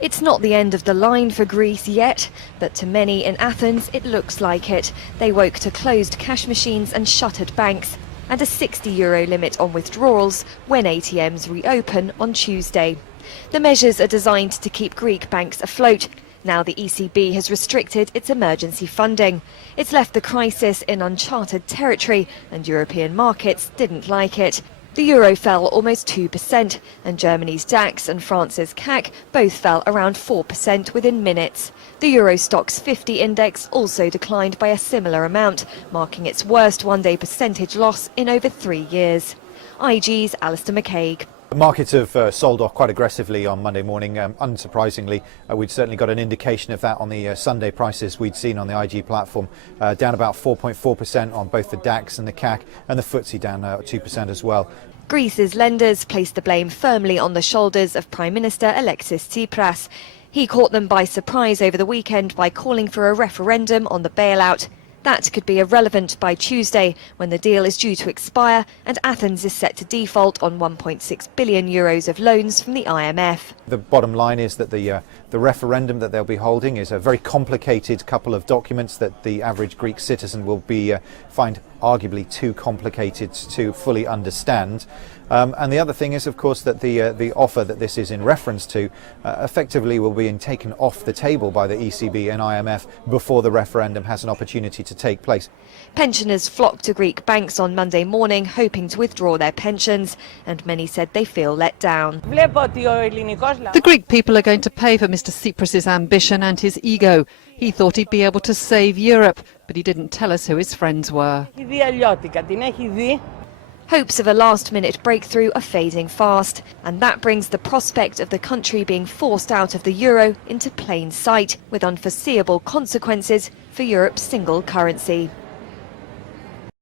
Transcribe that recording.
It's not the end of the line for Greece yet, but to many in Athens it looks like it. They woke to closed cash machines and shuttered banks, and a €60 limit on withdrawals when ATMs reopen on Tuesday. The measures are designed to keep Greek banks afloat. Now the ECB has restricted its emergency funding. It's left the crisis in uncharted territory, and European markets didn't like it. The euro fell almost 2%, and Germany's DAX and France's CAC both fell around 4% within minutes. The Euro Stoxx 50 index also declined by a similar amount, marking its worst one-day percentage loss in over 3 years. IG's Alistair McCaig. The markets have sold off quite aggressively on Monday morning. Unsurprisingly, we'd certainly got an indication of that on the Sunday prices we'd seen on the IG platform, down about 4.4% on both the DAX and the CAC, and the FTSE down 2% as well. Greece's lenders placed the blame firmly on the shoulders of Prime Minister Alexis Tsipras. He caught them by surprise over the weekend by calling for a referendum on the bailout. That could be irrelevant by Tuesday, when the deal is due to expire and Athens is set to default on €1.6 billion of loans from the IMF. The bottom line is that the referendum that they'll be holding is a very complicated couple of documents that the average Greek citizen will find arguably too complicated to fully understand. And the other thing is, of course, that the offer that this is in reference to effectively will be taken off the table by the ECB and IMF before the referendum has an opportunity to take place. Pensioners flocked to Greek banks on Monday morning hoping to withdraw their pensions, and many said they feel let down. The Greek people are going to pay for Mr. Tsipras' ambition and his ego. He thought he'd be able to save Europe, but he didn't tell us who his friends were. Hopes of a last-minute breakthrough are fading fast, and that brings the prospect of the country being forced out of the euro into plain sight, with unforeseeable consequences for Europe's single currency.